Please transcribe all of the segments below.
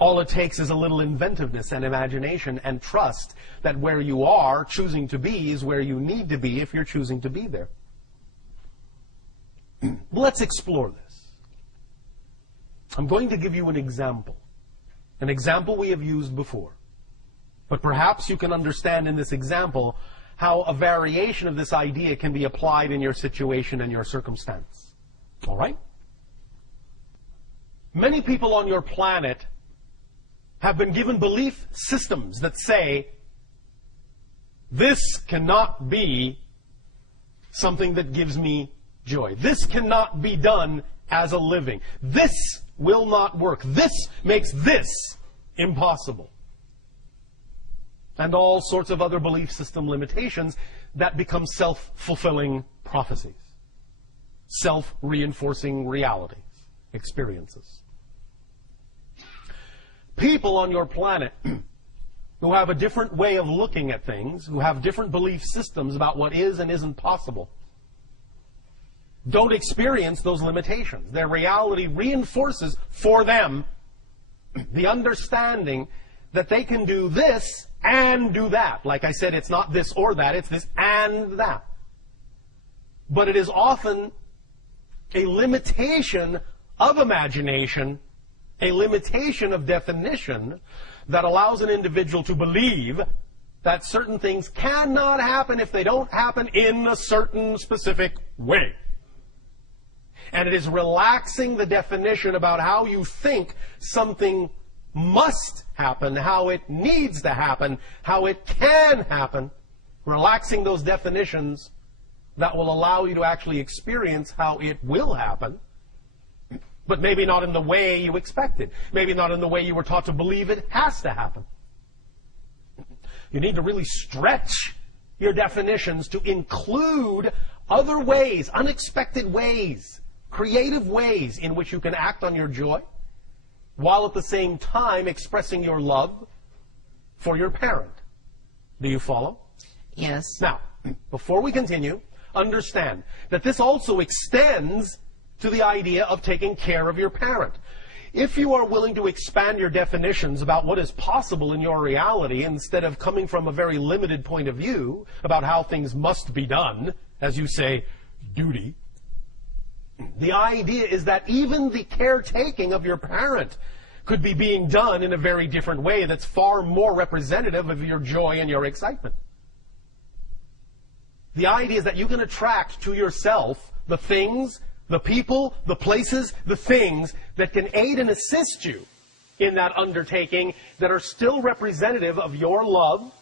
All it takes is a little inventiveness and imagination and trust that where you are choosing to be is where you need to be if you're choosing to be there. Let's explore this. I'm going to give you an example we have used before. But perhaps you can understand in this example how a variation of this idea can be applied in your situation and your circumstance. All right? Many people on your planet have been given belief systems that say, this cannot be something that gives me joy. This cannot be done as a living. This will not work. This makes this impossible. And all sorts of other belief system limitations that become self-fulfilling prophecies. Self-reinforcing realities, experiences. People on your planet who have a different way of looking at things, who have different belief systems about what is and isn't possible, don't experience those limitations. Their reality reinforces for them the understanding that they can do this and do that. Like I said, it's not this or that, it's this and that. But it is often a limitation of imagination, a limitation of definition that allows an individual to believe that certain things cannot happen if they don't happen in a certain specific way. And it is relaxing the definition about how you think something must happen, how it needs to happen, how it can happen, relaxing those definitions that will allow you to actually experience how it will happen, but maybe not in the way you expected, maybe not in the way you were taught to believe it has to happen. You need to really stretch your definitions to include other ways, unexpected ways, creative ways in which you can act on your joy, while at the same time expressing your love for your parent. Do you follow? Yes. Now, before we continue, understand that this also extends to the idea of taking care of your parent. If you are willing to expand your definitions about what is possible in your reality instead of coming from a very limited point of view about how things must be done, as you say, duty, the idea is that even the caretaking of your parent could be being done in a very different way that's far more representative of your joy and your excitement. The idea is that you can attract to yourself the things, the people, the places, the things that can aid and assist you in that undertaking that are still representative of your love,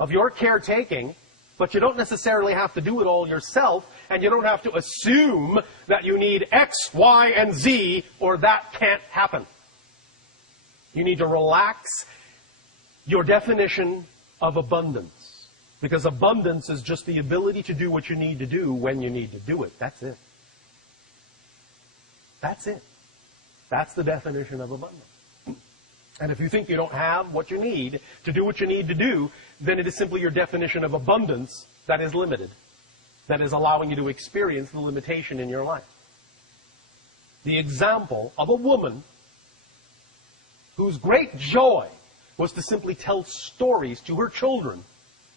of your caretaking, but you don't necessarily have to do it all yourself, and you don't have to assume that you need X, Y, and Z, or that can't happen. You need to relax your definition of abundance, because abundance is just the ability to do what you need to do when you need to do it. That's it. That's it. That's the definition of abundance. And if you think you don't have what you need to do what you need to do, then it is simply your definition of abundance that is limited, that is allowing you to experience the limitation in your life. The example of a woman whose great joy was to simply tell stories to her children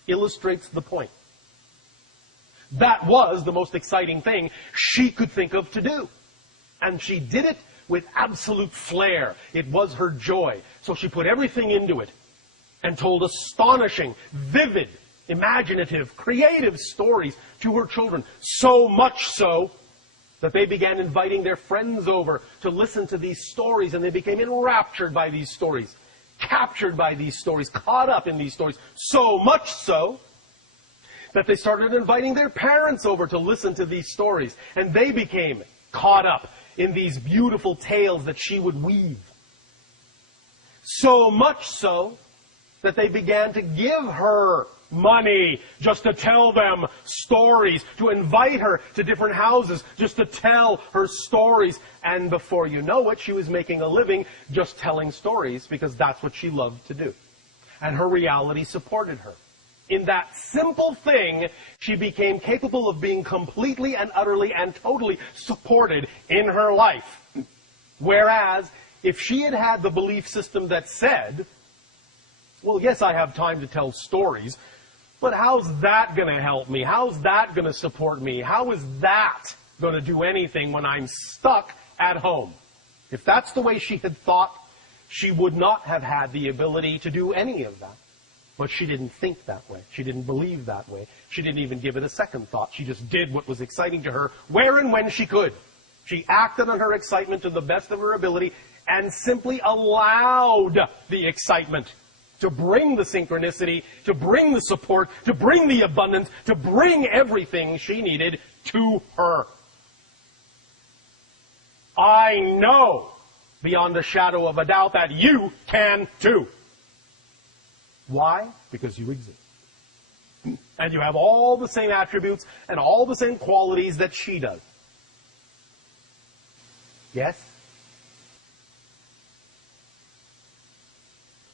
illustrates the point. That was the most exciting thing she could think of to do. And she did it with absolute flair. It was her joy. So she put everything into it and told astonishing, vivid, imaginative, creative stories to her children. So much so that they began inviting their friends over to listen to these stories, and they became enraptured by these stories, captured by these stories, caught up in these stories. So much so that they started inviting their parents over to listen to these stories, and they became caught up in these beautiful tales that she would weave. So much so that they began to give her money just to tell them stories, to invite her to different houses just to tell her stories. And before you know it, she was making a living just telling stories because that's what she loved to do. And her reality supported her. In that simple thing, she became capable of being completely and utterly and totally supported in her life. Whereas, if she had had the belief system that said, well, yes, I have time to tell stories, but how's that going to help me? How's that going to support me? How is that going to do anything when I'm stuck at home? If that's the way she had thought, she would not have had the ability to do any of that. But she didn't think that way. She didn't believe that way. She didn't even give it a second thought. She just did what was exciting to her where and when she could. She acted on her excitement to the best of her ability and simply allowed the excitement to bring the synchronicity, to bring the support, to bring the abundance, to bring everything she needed to her. I know beyond a shadow of a doubt that you can too. Why? Because you exist. And you have all the same attributes and all the same qualities that she does. Yes?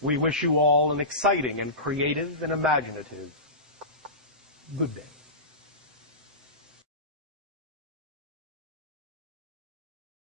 We wish you all an exciting and creative and imaginative good day.